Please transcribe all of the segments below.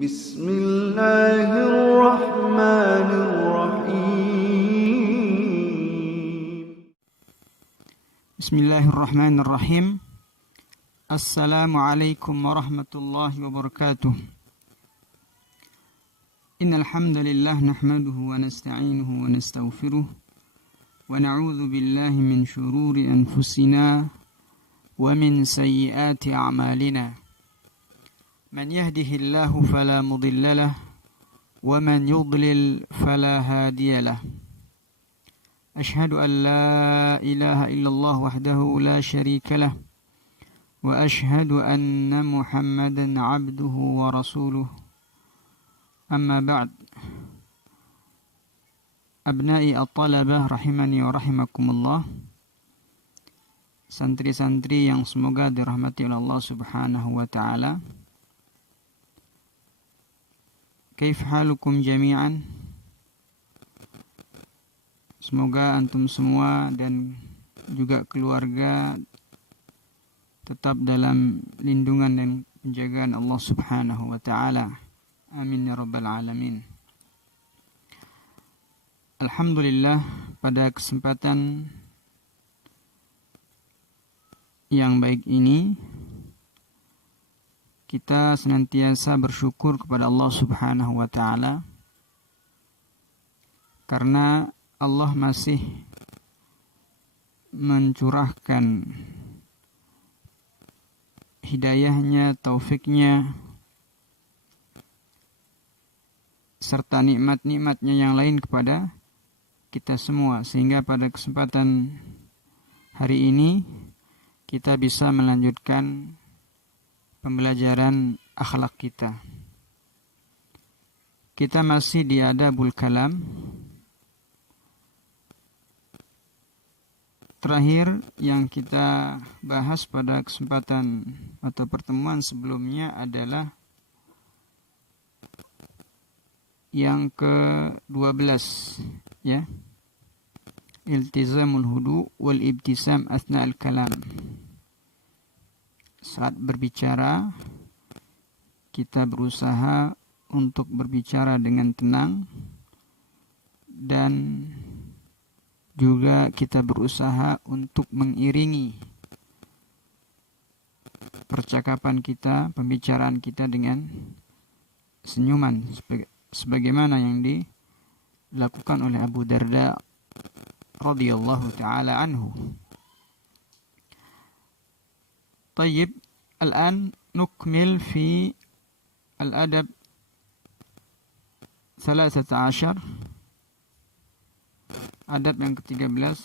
بسم الله الرحمن الرحيم بسم الله الرحمن الرحيم. السلام عليكم ورحمة الله وبركاته. إن الحمد لله نحمده ونستعينه ونستغفره ونعوذ بالله من شرور أنفسنا ومن سيئات أعمالنا. من يهده الله فلا مضل له ومن يضلل فلا هادي له. أشهد أن لا إله إلا الله وحده لا شريك له وأشهد أن محمدا عبده ورسوله. أما بعد، أبنائي الطلبة rahimani wa rahimakumullah, santri-santri yang semoga dirahmati oleh Allah Subhanahu wa taala. Kaif halukum jami'an? Semoga antum semua dan juga keluarga tetap dalam lindungan dan penjagaan Allah Subhanahu wa taala. Amin ya rabbal alamin. Alhamdulillah, pada kesempatan yang baik ini kita senantiasa bersyukur kepada Allah Subhanahu wa taala karena Allah masih mencurahkan hidayahnya, taufiknya, serta nikmat-nikmatnya yang lain kepada kita semua, sehingga pada kesempatan hari ini kita bisa melanjutkan pembelajaran akhlak kita. Kita masih di adabul kalam. Terakhir yang kita bahas pada kesempatan atau pertemuan sebelumnya adalah yang ke-12, ya. Iltizamul hudu wal ibtisam athna al-kalam. Saat berbicara, kita berusaha untuk berbicara dengan tenang, dan juga kita berusaha untuk mengiringi percakapan kita, pembicaraan kita dengan senyuman, sebagaimana yang dilakukan oleh Abu Darda radhiyallahu ta'ala anhu. طيب، الآن نكمل في الأدب 13. Adab yang ke-13,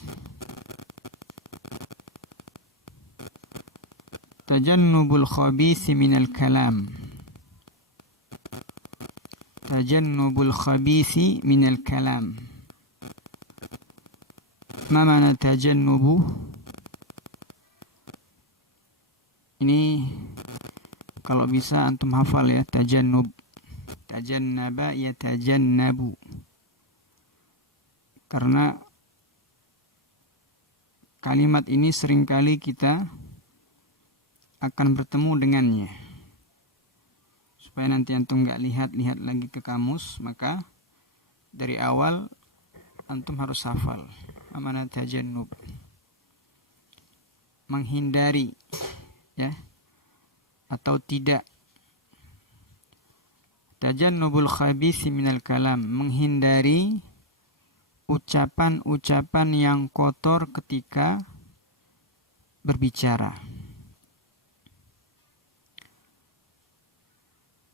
tajannubul khabisi minal kalam. Tajannubul khabisi minal kalam. Ma mana tajannubu? Ini kalau bisa antum hafal ya, tajannub. Tajannaba yatajannabu. Karena kalimat ini seringkali kita akan bertemu dengannya. Supaya nanti antum gak lihat-lihat lagi ke kamus, maka dari awal antum harus hafal. Mana tajannub? Menghindari, ya, atau tidak. Tajannubul khabisi minal kalam, menghindari ucapan-ucapan yang kotor ketika berbicara.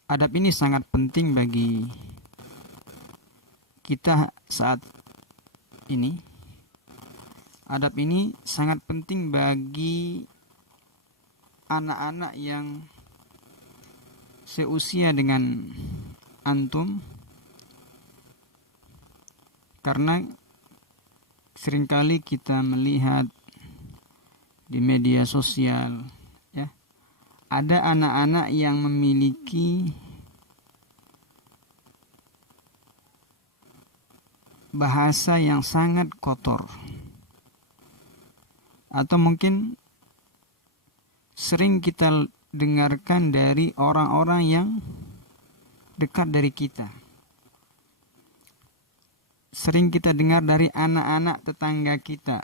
Adab ini sangat penting bagi kita saat ini. Adab ini sangat penting bagi anak-anak yang seusia dengan antum, karena seringkali kita melihat di media sosial, ya, ada anak-anak yang memiliki bahasa yang sangat kotor, atau mungkin sering kita dengarkan dari orang-orang yang dekat dari kita. Sering kita dengar dari anak-anak tetangga kita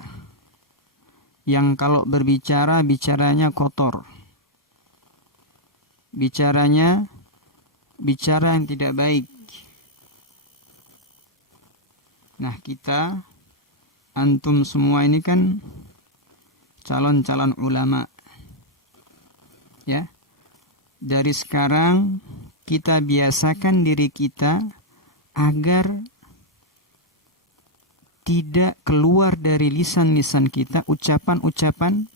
yang kalau berbicara, bicaranya kotor. Bicara yang tidak baik. Nah, kita, antum semua ini kan calon-calon ulama. Ya. Dari sekarang kita biasakan diri kita agar tidak keluar dari lisan-lisan kita ucapan-ucapan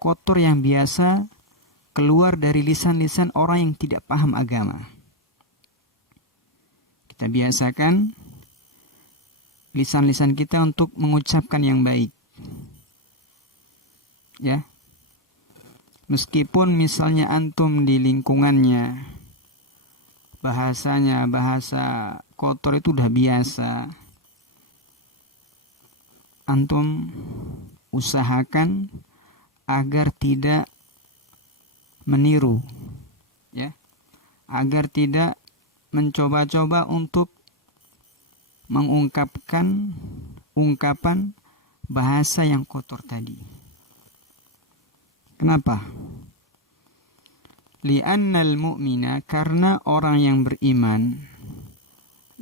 kotor yang biasa keluar dari lisan-lisan orang yang tidak paham agama. Kita biasakan lisan-lisan kita untuk mengucapkan yang baik. Ya. Meskipun misalnya antum di lingkungannya bahasanya bahasa kotor itu udah biasa, antum usahakan agar tidak meniru, ya, agar tidak mencoba-coba untuk mengungkapkan ungkapan bahasa yang kotor tadi. Kenapa? Li'annal mu'mina, karena orang yang beriman,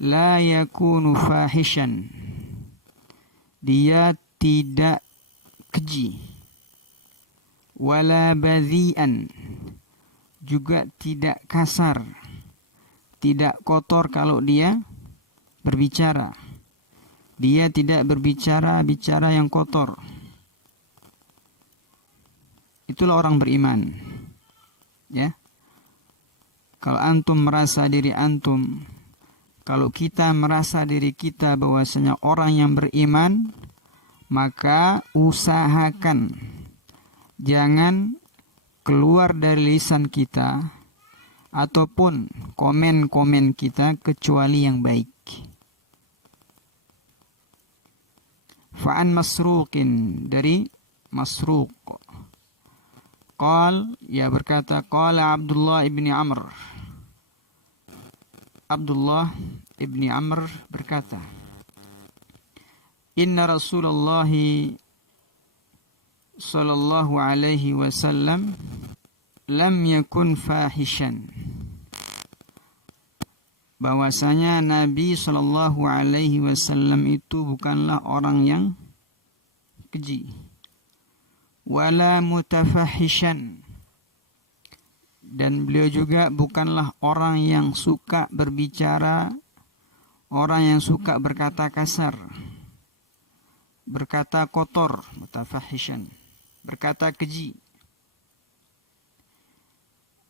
la yakunu fahishan, dia tidak keji, wala badhi'an, juga tidak kasar, tidak kotor kalau dia berbicara. Dia tidak berbicara yang kotor. Itulah orang beriman. Ya. Kalau antum merasa diri antum, kalau kita merasa diri kita bahwasanya orang yang beriman, maka usahakan jangan keluar dari lisan kita ataupun komen-komen kita kecuali yang baik. Fa'an Masruqin, dari Masruq. Ia berkata, qala Abdullah ibni Amr. Abdullah ibni Amr berkata, Inna Rasulullah sallallahu alaihi wasallam lam yakun fahishan. Bahwasanya Nabi sallallahu alaihi wasallam itu bukanlah orang yang keji. Wala mutafahishan, dan beliau juga bukanlah orang yang suka berbicara, orang yang suka berkata kasar, berkata kotor, mutafahishan, berkata keji.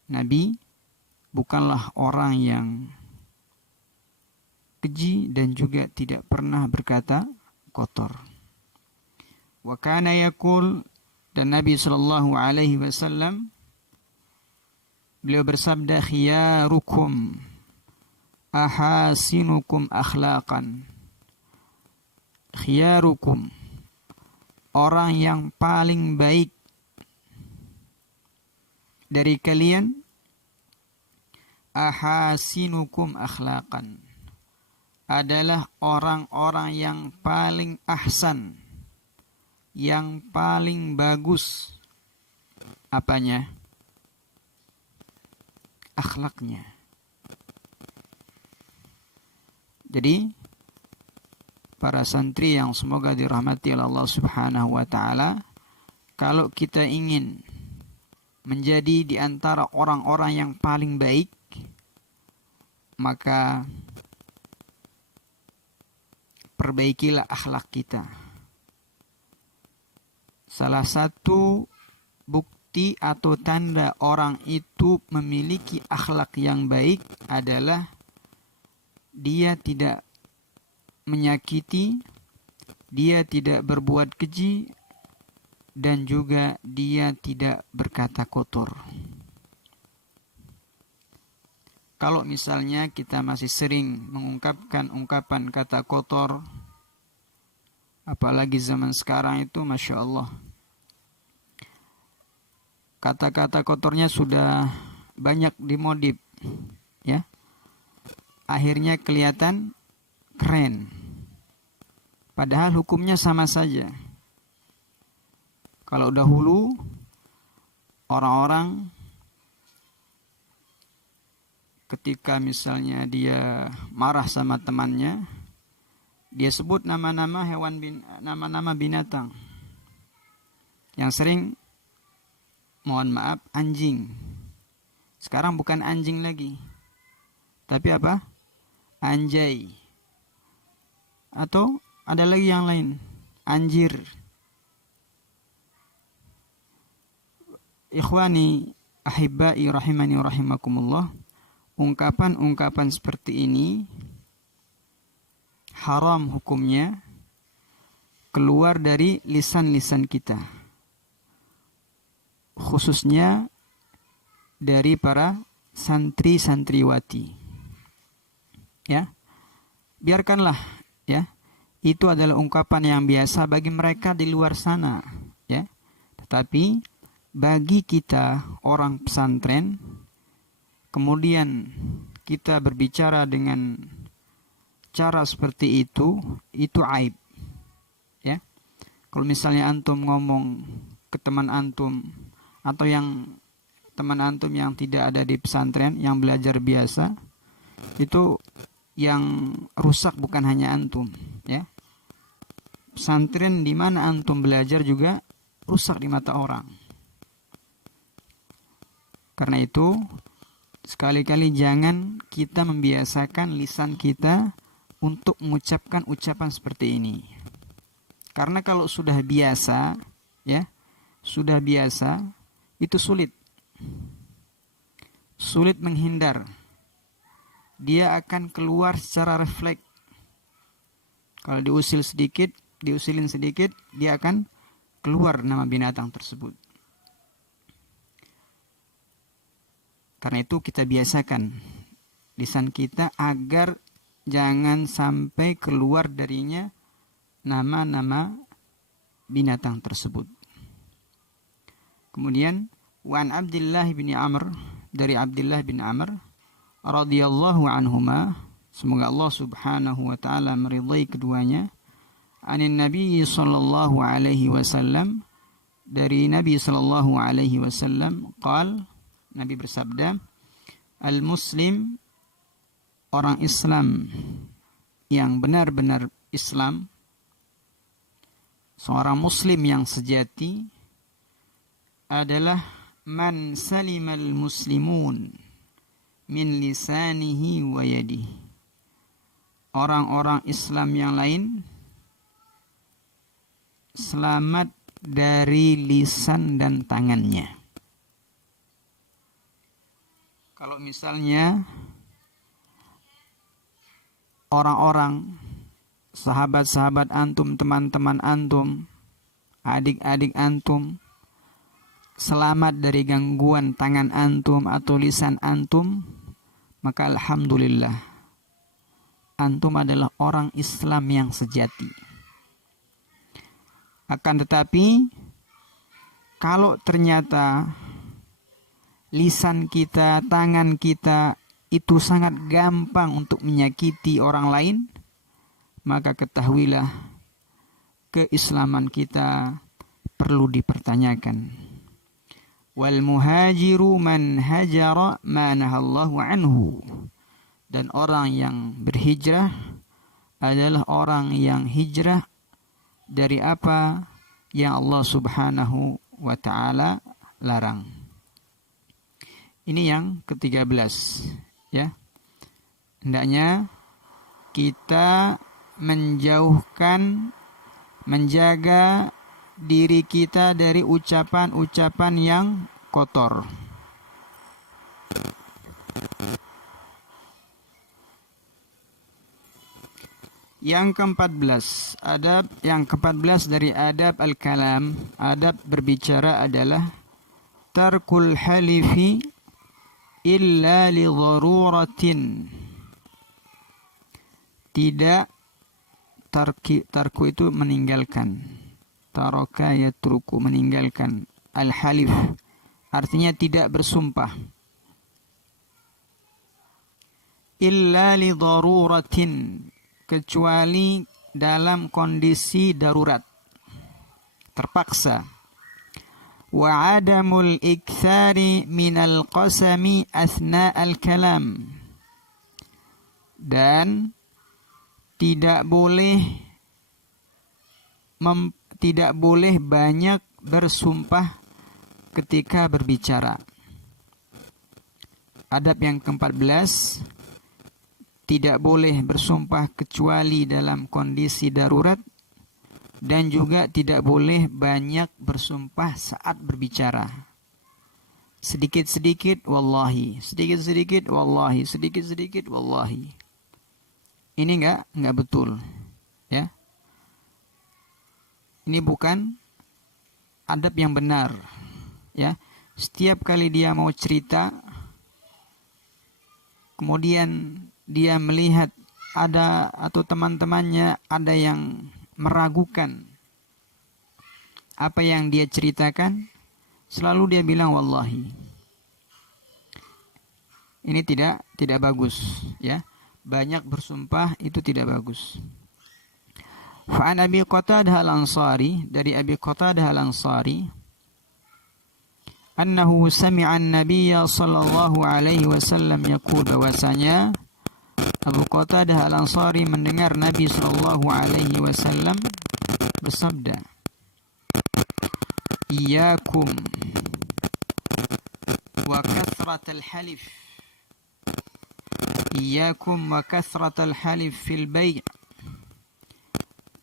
Nabi bukanlah orang yang keji dan juga tidak pernah berkata kotor. Wa kana yaqul, dan Nabi sallallahu alaihi wasallam beliau bersabda, khiyarukum ahasinukum akhlaqan. Khiyarukum, orang yang paling baik dari kalian, ahasinukum akhlaqan, adalah orang-orang yang paling ahsan, yang paling bagus apanya? Akhlaknya. Jadi para santri yang semoga dirahmati oleh Allah Subhanahu wa taala, kalau kita ingin menjadi di antara orang-orang yang paling baik, maka perbaikilah akhlak kita. Salah satu bukti atau tanda orang itu memiliki akhlak yang baik adalah dia tidak menyakiti, dia tidak berbuat keji, dan juga dia tidak berkata kotor. Kalau misalnya kita masih sering mengungkapkan ungkapan kata kotor, apalagi zaman sekarang itu Masya Allah, kata-kata kotornya sudah banyak dimodif, ya. akhirnya kelihatan keren. Padahal hukumnya sama saja. Kalau dahulu orang-orang ketika misalnya dia marah sama temannya, dia sebut nama-nama nama-nama binatang. Yang sering, mohon maaf, anjing. Sekarang bukan anjing lagi, tapi apa? Anjay. Atau ada lagi yang lain, anjir. Ikhwani ahibbai rahimani rahimakumullah, ungkapan-ungkapan seperti ini haram hukumnya keluar dari lisan-lisan kita, khususnya dari para santri-santriwati. Ya, biarkanlah, ya, itu adalah ungkapan yang biasa bagi mereka di luar sana, ya. Tetapi bagi kita orang pesantren, kemudian kita berbicara dengan cara seperti itu aib, ya. Kalau misalnya antum ngomong ke teman antum atau yang teman antum yang tidak ada di pesantren, yang belajar biasa, itu yang rusak bukan hanya antum, ya. Pesantren di mana antum belajar juga rusak di mata orang. Karena itu, sekali-kali jangan kita membiasakan lisan kita untuk mengucapkan ucapan seperti ini. Karena kalau sudah biasa, ya, sudah biasa, itu sulit menghindar. Dia akan keluar secara refleks. Kalau diusilin sedikit, dia akan keluar nama binatang tersebut. Karena itu kita biasakan lisan kita agar jangan sampai keluar darinya nama-nama binatang tersebut. Kemudian Wan Abdullah bin Amr, dari Abdullah bin Amr radhiyallahu anhuma, semoga Allah Subhanahu wa taala meridai keduanya, anin Nabi sallallahu alaihi wasallam, dari Nabi sallallahu alaihi wasallam, Nabi bersabda, al-muslim, orang Islam yang benar-benar Islam, seorang muslim yang sejati adalah man salimal muslimun min lisanihi wa yadihi. Orang-orang Islam yang lain selamat dari lisan dan tangannya. Kalau misalnya orang-orang, sahabat-sahabat antum, teman-teman antum, adik-adik antum selamat dari gangguan tangan antum atau lisan antum, maka alhamdulillah, antum adalah orang Islam yang sejati. Akan tetapi, kalau ternyata lisan kita, tangan kita itu sangat gampang untuk menyakiti orang lain, maka ketahuilah keislaman kita perlu dipertanyakan. Wal muhajiru man hajara ma nahallahu anhu. Dan orang yang berhijrah adalah orang yang hijrah dari apa yang Allah Subhanahu wa taala larang. Ini yang ke-13, ya. Hendaknya kita menjaga diri kita dari ucapan-ucapan yang kotor. Yang ke-14 dari adab al-kalam, adab berbicara adalah tarkul halifi illa li daruratin. Tidak, tarku itu meninggalkan. Taraka yatruku, meninggalkan. Al-halif artinya tidak bersumpah. illa li daruratin, kecuali dalam kondisi darurat, terpaksa. Wa adamul ikthari minal qasami athna al-kalam, dan tidak boleh banyak bersumpah ketika berbicara. Adab yang ke-14, tidak boleh bersumpah kecuali dalam kondisi darurat, dan juga tidak boleh banyak bersumpah saat berbicara. Sedikit-sedikit wallahi, sedikit-sedikit wallahi, sedikit-sedikit wallahi. Ini enggak betul, ya. Ini bukan adab yang benar, ya. Setiap kali dia mau cerita, kemudian dia melihat ada atau teman-temannya ada yang meragukan apa yang dia ceritakan, selalu dia bilang wallahi. Ini tidak bagus, ya. Banyak bersumpah itu tidak bagus. Fa'an Abi Qatadah al-Ansari, dari Abi Qatadah al-Ansari, annahu sami'a an-nabiyya sallallahu alaihi wasallam yaqul, bahwasanya Abu Qatadah al-Ansari mendengar Nabi sallallahu alaihi wasallam bersabda, iyyakum wa kathratal halif, iyyakum wa kathratal halif fil bai',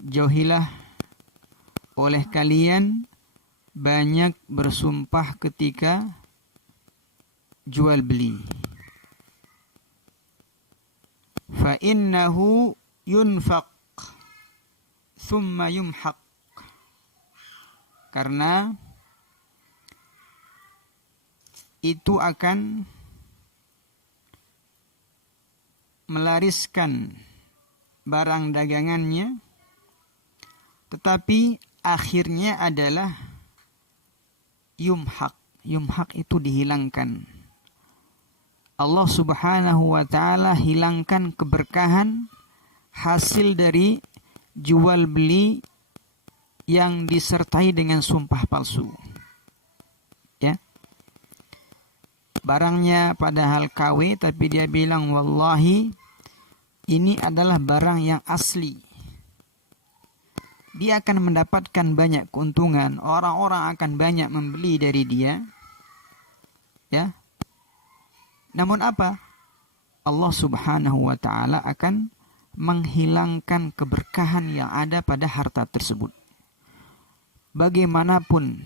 jauhilah oleh kalian banyak bersumpah ketika jual beli. Fa innahu yunfaq thumma yumhaq, karena itu akan melariskan barang dagangannya, tetapi akhirnya adalah yumhaq. Yumhaq itu dihilangkan. Allah subhanahu wa ta'ala hilangkan keberkahan hasil dari jual beli yang disertai dengan sumpah palsu, ya. Barangnya padahal KW, tapi dia bilang wallahi ini adalah barang yang asli. Dia akan mendapatkan banyak keuntungan, orang-orang akan banyak membeli dari dia, ya. Namun apa? Allah subhanahu wa ta'ala akan menghilangkan keberkahan yang ada pada harta tersebut. Bagaimanapun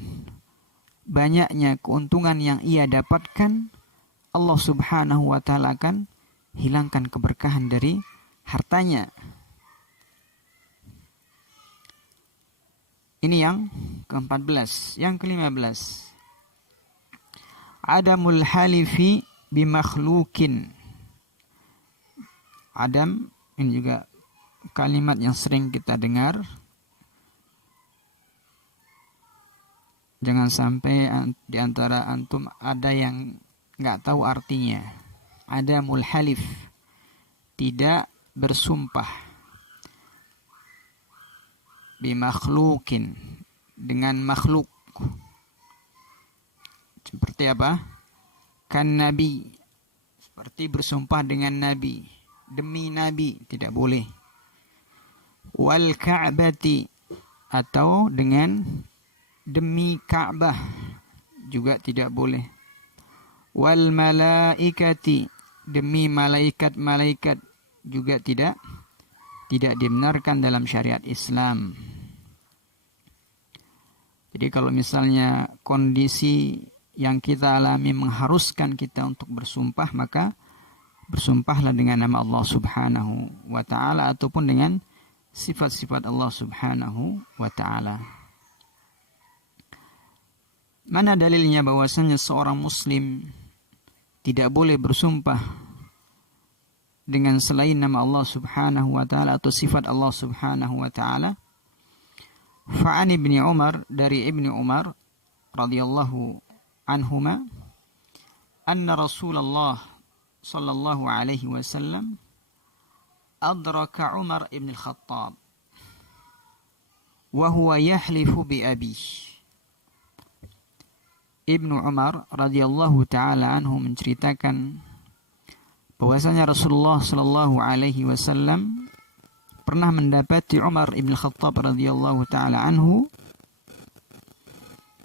banyaknya keuntungan yang ia dapatkan, Allah subhanahu wa ta'ala akan hilangkan keberkahan dari hartanya. Ini yang ke-14. Yang ke-15, adamul halifi bimakhlukin. Adam, ini juga kalimat yang sering kita dengar. Jangan sampai di antara antum ada yang nggak tahu artinya. Adamul halif, tidak bersumpah. Bimakhlukin, dengan makhluk. Seperti apa? Kan Nabi, seperti bersumpah dengan Nabi, demi Nabi, tidak boleh. Wal Ka'bati, atau dengan demi Ka'bah, juga tidak boleh. Wal malaikati, demi malaikat-malaikat, juga tidak dibenarkan dalam syariat Islam. Jadi kalau misalnya kondisi yang kita alami mengharuskan kita untuk bersumpah, maka bersumpahlah dengan nama Allah subhanahu wa ta'ala ataupun dengan sifat-sifat Allah subhanahu wa ta'ala. Mana dalilnya bahwasanya seorang muslim tidak boleh bersumpah dengan selain nama Allah subhanahu wa ta'ala atau sifat Allah subhanahu wa ta'ala? Fa'an ibni Umar, dari Ibni Umar radhiyallahu anhuma, anna Rasulullah sallallahu alaihi wasallam adraka Umar ibn al-Khattab wa huwa yahlifu bi abih. Ibnu Umar radhiyallahu taala anhu menceritakan bahwasanya Rasulullah sallallahu alaihi wasallam pernah mendapati Umar ibn Khattab radhiyallahu taala anhu,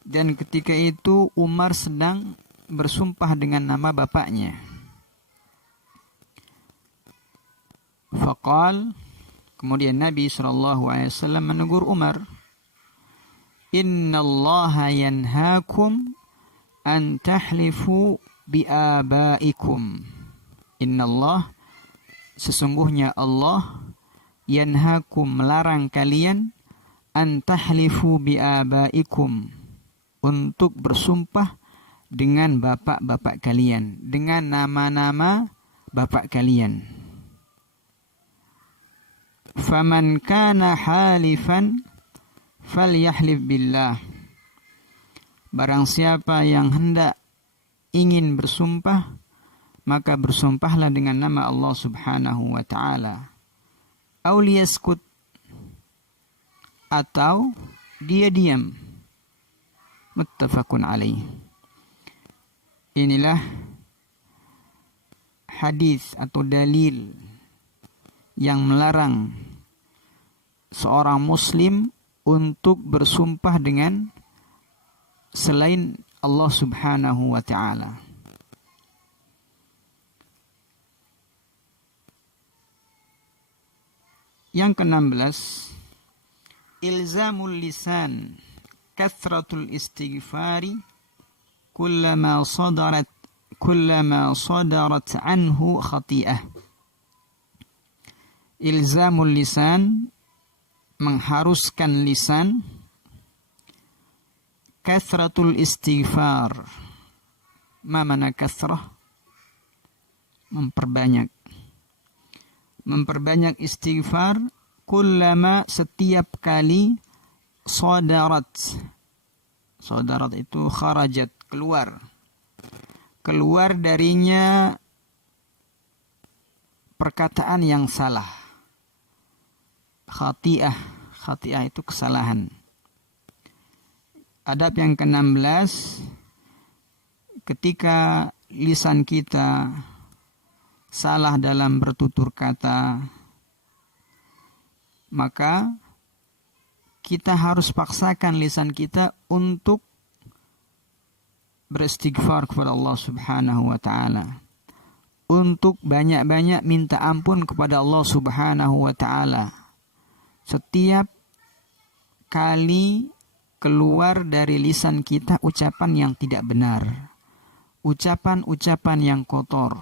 dan ketika itu Umar sedang bersumpah dengan nama bapaknya. Faqal, kemudian Nabi SAW menegur Umar, Innallaha yanhaakum an tahlifu biabaikum. Innallah, sesungguhnya Allah, yanhaakum, melarang kalian, an tahlifu biabaikum, untuk bersumpah dengan bapak-bapak kalian, dengan nama-nama bapak kalian. Faman kana halifan falyahlif billah. Barang siapa yang hendak ingin bersumpah, maka bersumpahlah dengan nama Allah Subhanahu wa taala. Aw liyaskut, atau dia diam. Muttafaqun alaih. Inilah hadis atau dalil yang melarang seorang muslim untuk bersumpah dengan selain Allah Subhanahu wa taala. Yang ke-16, ilzamul lisan kathratul istighfari kullama sadarat anhu khati'ah. Ilzamul lisan, mengharuskan lisan, kathratul istighfar. Ma mana kathrah? Memperbanyak. Memperbanyak istighfar, kullama, setiap kali, sadarat. Sadarat itu kharajat, keluar. Keluar darinya perkataan yang salah. Khati'ah. Khati'ah itu kesalahan. Adab yang ke-16, ketika lisan kita salah dalam bertutur kata, maka kita harus paksakan lisan kita untuk beristighfar kepada Allah Subhanahu wa taala, untuk banyak-banyak minta ampun kepada Allah Subhanahu wa taala setiap kali keluar dari lisan kita ucapan yang tidak benar, ucapan-ucapan yang kotor.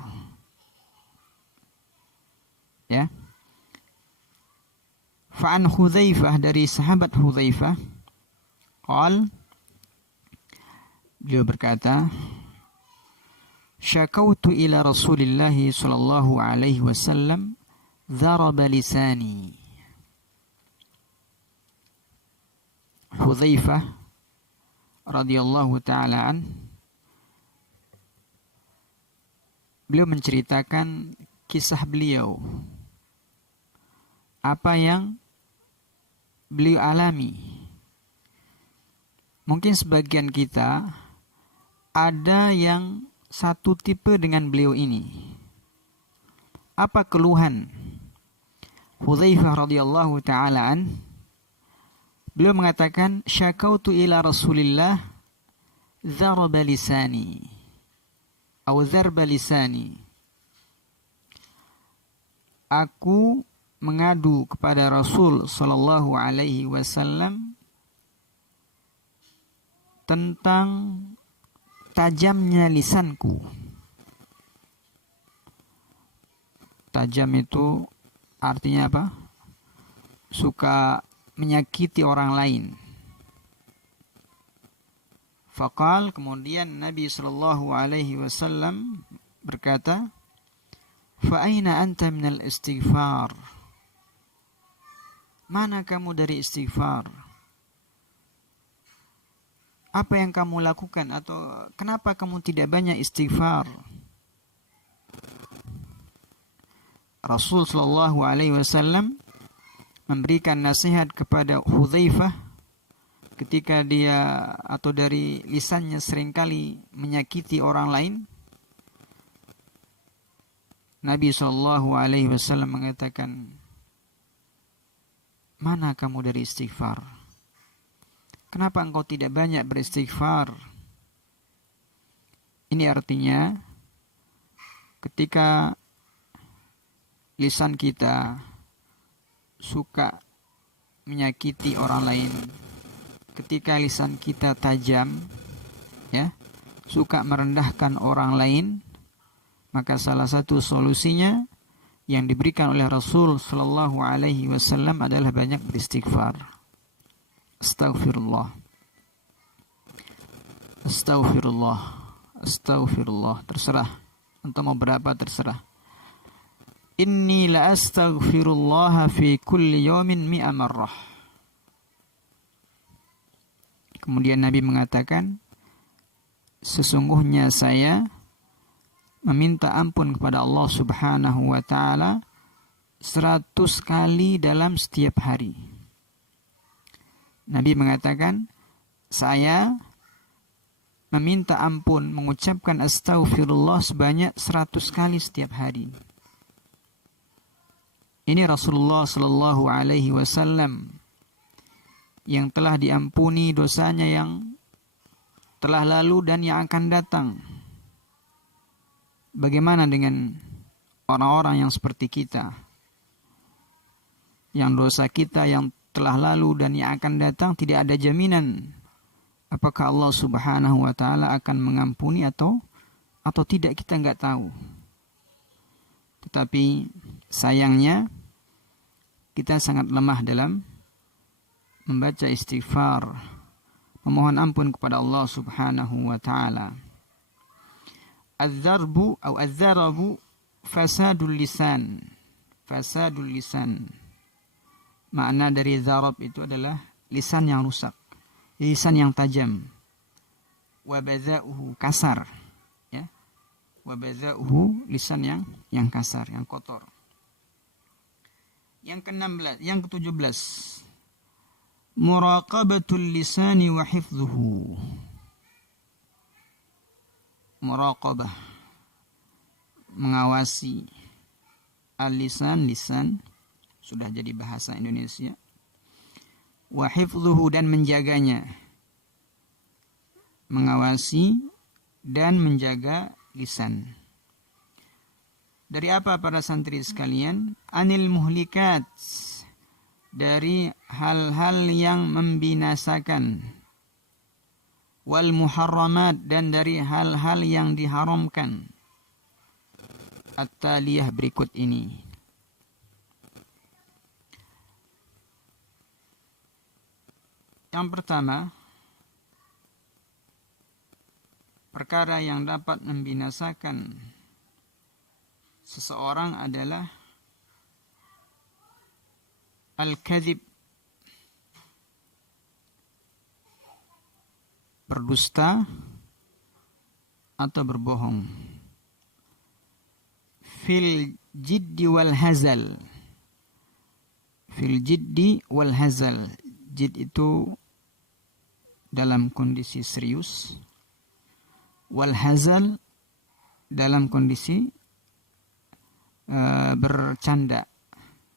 Ya. Fa'an Hudzaifah, dari sahabat Hudzaifah, beliau berkata, syakautu ila Rasulillah sallallahu alaihi wasallam dharaba lisani. Hudzaifah radhiyallahu taala beliau menceritakan kisah beliau, apa yang beliau alami. Mungkin sebagian kita ada yang satu tipe dengan beliau ini. Apa keluhan Hudzaifah radhiyallahu taala beliau mengatakan, syakautu ila Rasulillah dharaba lisani atau dharba lisani. Aku mengadu kepada Rasul sallallahu alaihi wasallam tentang tajamnya lisanku. Tajam itu artinya apa? Suka menyakiti orang lain. Faqal, kemudian Nabi sallallahu alaihi wasallam berkata, fa aina anta minal istighfar? Mana kamu dari istighfar? Apa yang kamu lakukan, atau kenapa kamu tidak banyak istighfar? Rasul sallallahu alaihi wasallam memberikan nasihat kepada Hudzaifah ketika dia atau dari lisannya seringkali menyakiti orang lain. Nabi sallallahu alaihi wasallam mengatakan, "Mana kamu dari istighfar? Kenapa engkau tidak banyak beristighfar?" Ini artinya ketika lisan kita suka menyakiti orang lain, ketika lisan kita tajam, ya, suka merendahkan orang lain, maka salah satu solusinya yang diberikan oleh Rasul sallallahu alaihi wasallam adalah banyak beristighfar. Astaghfirullah. Astaghfirullah. Astaghfirullah, terserah. Untuk mau berapa terserah. Inni la astaghfirullah fi kulli yawmin mi'a marrah. Kemudian Nabi mengatakan, sesungguhnya saya meminta ampun kepada Allah Subhanahu wa taala 100 kali dalam setiap hari. Nabi mengatakan, saya meminta ampun, mengucapkan astaghfirullah sebanyak 100 kali setiap hari. Ini Rasulullah sallallahu alaihi wasallam yang telah diampuni dosanya yang telah lalu dan yang akan datang. Bagaimana dengan orang-orang yang seperti kita, yang dosa kita yang telah lalu dan yang akan datang tidak ada jaminan apakah Allah Subhanahu wa taala akan mengampuni atau tidak, kita nggak tahu. Tetapi sayangnya kita sangat lemah dalam membaca istighfar, memohon ampun kepada Allah Subhanahu wa taala. Az-zarbu atau az-zarabu fasadul lisan. Fasadul lisan. Makna dari zarab itu adalah lisan yang rusak, lisan yang tajam. Wa badza'uhu, kasar, ya. Wa badza'uhu, lisan yang kasar, yang kotor. Yang ke-16, yang ke-17. Muraqabatul lisani wa hifdhuhu. Muraqabah, mengawasi. Al-lisan, lisan sudah jadi bahasa Indonesia. Wa hifdhuhu, dan menjaganya. Mengawasi dan menjaga lisan. Dari apa para santri sekalian? Anil muhlikat, dari hal-hal yang membinasakan. Wal muharramat, dan dari hal-hal yang diharamkan. At-taliyah, berikut ini. Yang pertama, perkara yang dapat membinasakan seseorang adalah al-kadzib, berdusta atau berbohong. Fil jiddi wal hazal. Fil jiddi wal hazal. Jid itu dalam kondisi serius, wal hazal dalam kondisi bercanda,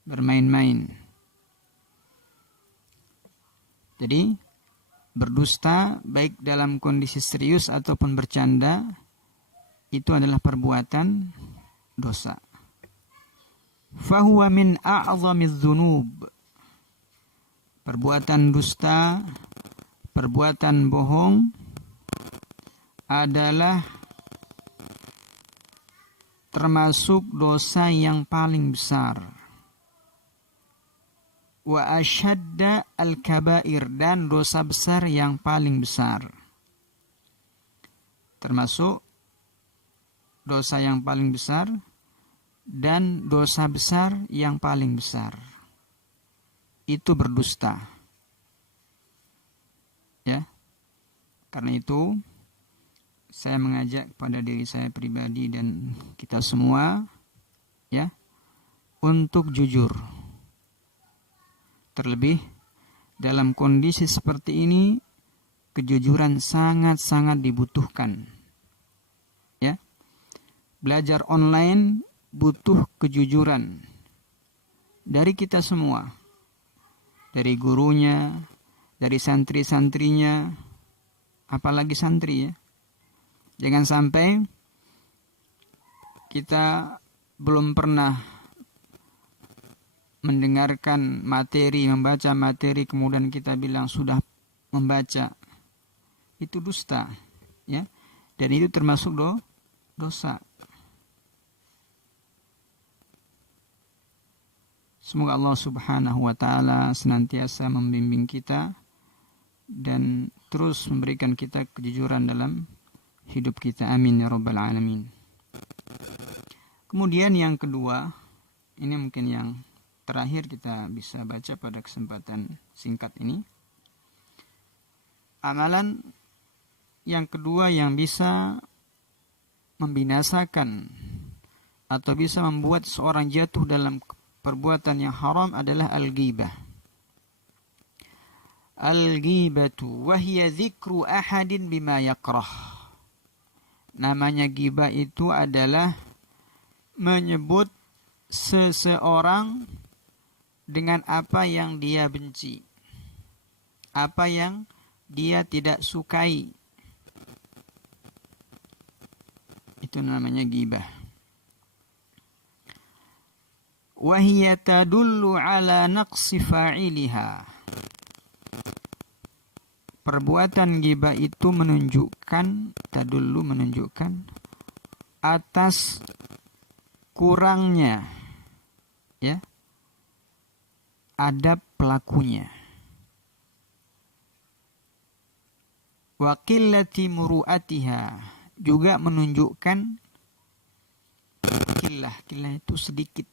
bermain-main. Jadi berdusta baik dalam kondisi serius ataupun bercanda itu adalah perbuatan dosa. Fahuwa min a'zamiz dzunub. Perbuatan dusta, perbuatan bohong adalah termasuk dosa yang paling besar. Wa asyadda al-kabair, dan dosa besar yang paling besar. Termasuk dosa yang paling besar dan dosa besar yang paling besar. Itu berdusta. Ya. Karena itu saya mengajak kepada diri saya pribadi dan kita semua, ya, untuk jujur. Terlebih dalam kondisi seperti ini, kejujuran sangat-sangat dibutuhkan. Ya. Belajar online butuh kejujuran dari kita semua. Dari gurunya, dari santri-santrinya, apalagi santri ya. Jangan sampai kita belum pernah mendengarkan materi, membaca materi, kemudian kita bilang sudah membaca. Itu dusta, ya. Dan itu termasuk dosa. Semoga Allah Subhanahu wa taala senantiasa membimbing kita dan terus memberikan kita kejujuran dalam hidup kita. Amin ya rabbal alamin. Kemudian yang kedua, ini mungkin yang terakhir kita bisa baca pada kesempatan singkat ini. Amalan yang kedua yang bisa membinasakan atau bisa membuat seorang jatuh dalam perbuatan yang haram adalah al-ghibah. Al-ghibatu wa hiya dzikru ahadin bima yakrah. Namanya ghibah itu adalah menyebut seseorang dengan apa yang dia benci, apa yang dia tidak sukai. Itu namanya ghibah. Wa hiya tadullu ala naqsi fa'iliha. Perbuatan ghibah itu menunjukkan atas kurangnya, ya, adab pelakunya. Wa qillati muru'atiha, juga menunjukkan qillah itu sedikit.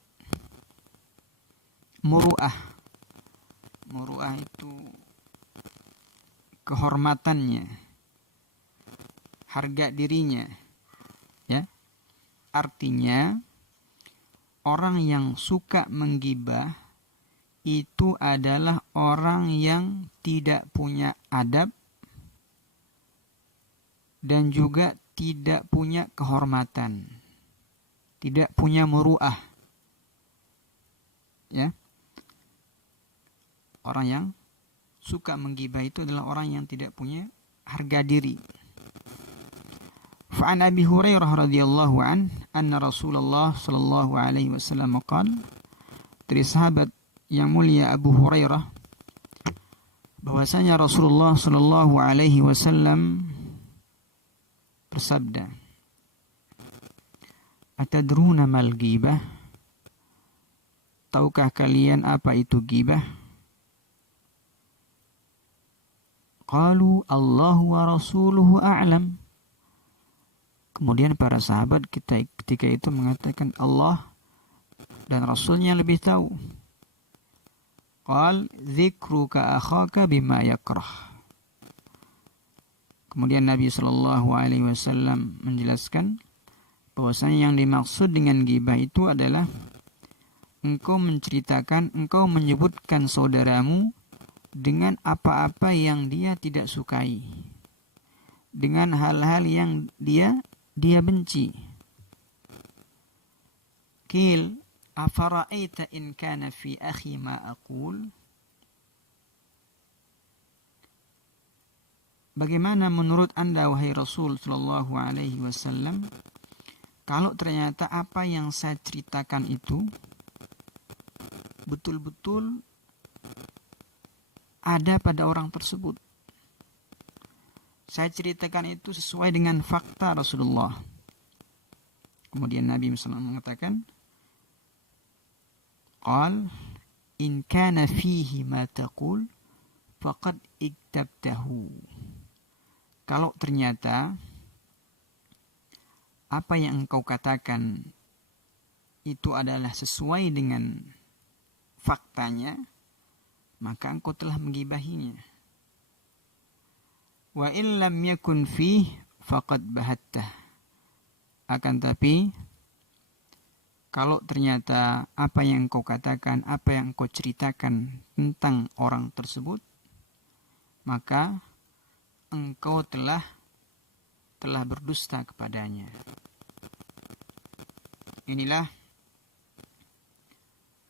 Muru'ah itu kehormatannya, harga dirinya, ya. Artinya orang yang suka menggibah itu adalah orang yang tidak punya adab dan juga tidak punya kehormatan, tidak punya muru'ah, ya. Orang yang suka menggibah itu adalah orang yang tidak punya harga diri. Fa'an Abi Hurairah radhiyallahu an anna Rasulullah sallallahu alaihi wasallam qala, dari sahabat yang mulia Abu Hurairah bahwasanya Rasulullah sallallahu alaihi wasallam bersabda, atadruna mal ghibah? Tahukah kalian apa itu ghibah? Qalu Allahu wa rasuluhu a'lam. Kemudian para sahabat ketika itu mengatakan Allah dan Rasulnya lebih tahu. Qal dzikruka akhaka bima yakrah. Kemudian Nabi Shallallahu Alaihi Wasallam menjelaskan bahwasanya yang dimaksud dengan ghibah itu adalah engkau menyebutkan saudaramu dengan apa-apa yang dia tidak sukai, dengan hal-hal yang dia benci. Qil afara'aita in kana fi akhi ma aqul? Bagaimana menurut Anda wahai Rasul sallallahu alaihi wasallam kalau ternyata apa yang saya ceritakan itu betul-betul ada pada orang tersebut? Saya ceritakan itu sesuai dengan fakta Rasulullah. Kemudian Nabi SAW mengatakan, Qal in kana fihi ma taqul faqad iktabtahu. Kalau ternyata apa yang engkau katakan itu adalah sesuai dengan faktanya, maka engkau telah menggibahinya. Wa in lam yakun fih faqad bahattah. Akan tapi kalau ternyata apa yang engkau katakan, apa yang engkau ceritakan tentang orang tersebut, maka engkau telah berdusta kepadanya. Inilah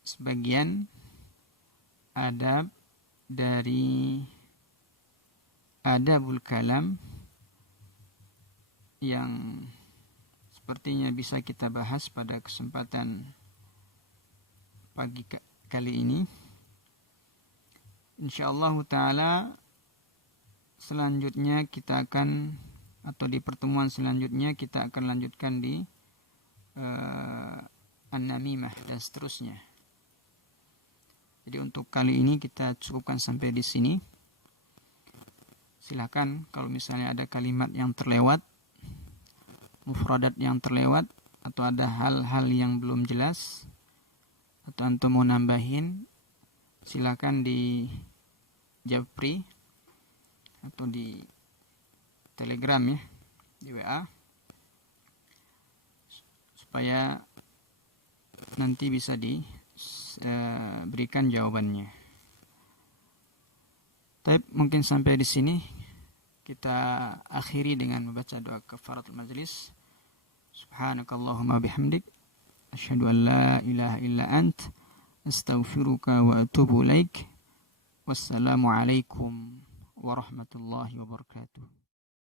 sebagian adab dari adabul kalam yang sepertinya bisa kita bahas pada kesempatan pagi kali ini. Insyaallah ta'ala selanjutnya kita akan, atau di pertemuan selanjutnya kita akan lanjutkan di an-namimah dan seterusnya. Jadi untuk kali ini kita cukupkan sampai di sini. Silakan kalau misalnya ada kalimat yang terlewat, mufradat yang terlewat, atau ada hal-hal yang belum jelas, atau antum mau nambahin, silakan di Japri atau di Telegram ya, di WA, supaya nanti bisa diberikan jawabannya. Tapi mungkin sampai di sini kita akhiri dengan membaca doa kafaratul majlis. Subhanakallahumma bihamdik, asyhadu an la ilaha illa ant, astaghfiruka wa atubu ilaik. Wassalamu alaikum warahmatullahi wabarakatuh.